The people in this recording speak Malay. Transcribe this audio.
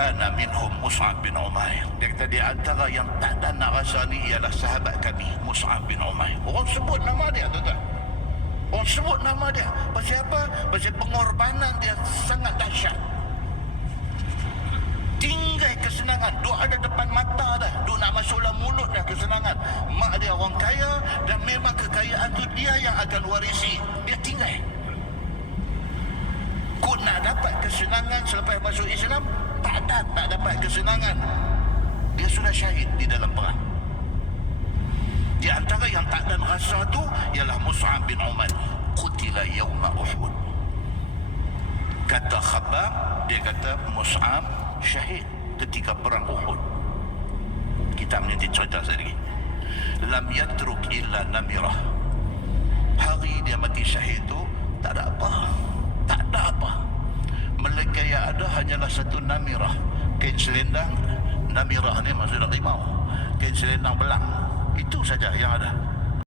Ana minhum Mus'ab bin Umair. Dia kata di antara yang tak ada nak rasa ni ialah sahabat kami, Mus'ab bin Umair. Orang sebut nama dia, tuan-tuan. Orang sebut nama dia. Pasal apa? Pasal pengorbanan dia sangat dahsyat. Tinggal kesenangan. Duk ada depan mata dah. Duk nak masuk dalam mulut dah kesenangan. Mak dia orang kaya dan memang kekayaan tu dia yang akan warisi. Dia tinggal. Kau nak dapat kesenangan selepas masuk Islam? Tak ada nak dapat kesenangan. Dia sudah syahid di dalam perang. Di antara yang tak ada rasa tu ialah Mus'ab bin Umair. Qutila yawma Uhud. Kata khabar, dia kata Mus'ab syahid ketika perang Uhud. Kita meniti cerita sedikit. Lam yatruk illa namirah. Hari dia mati syahid tu tak ada apa. Tak ada apa. Melainkan yang ada hanyalah satu namirah. Kain selendang. Namirah ni maksudnya rimau. Kain selendang belang. Itu saja yang ada.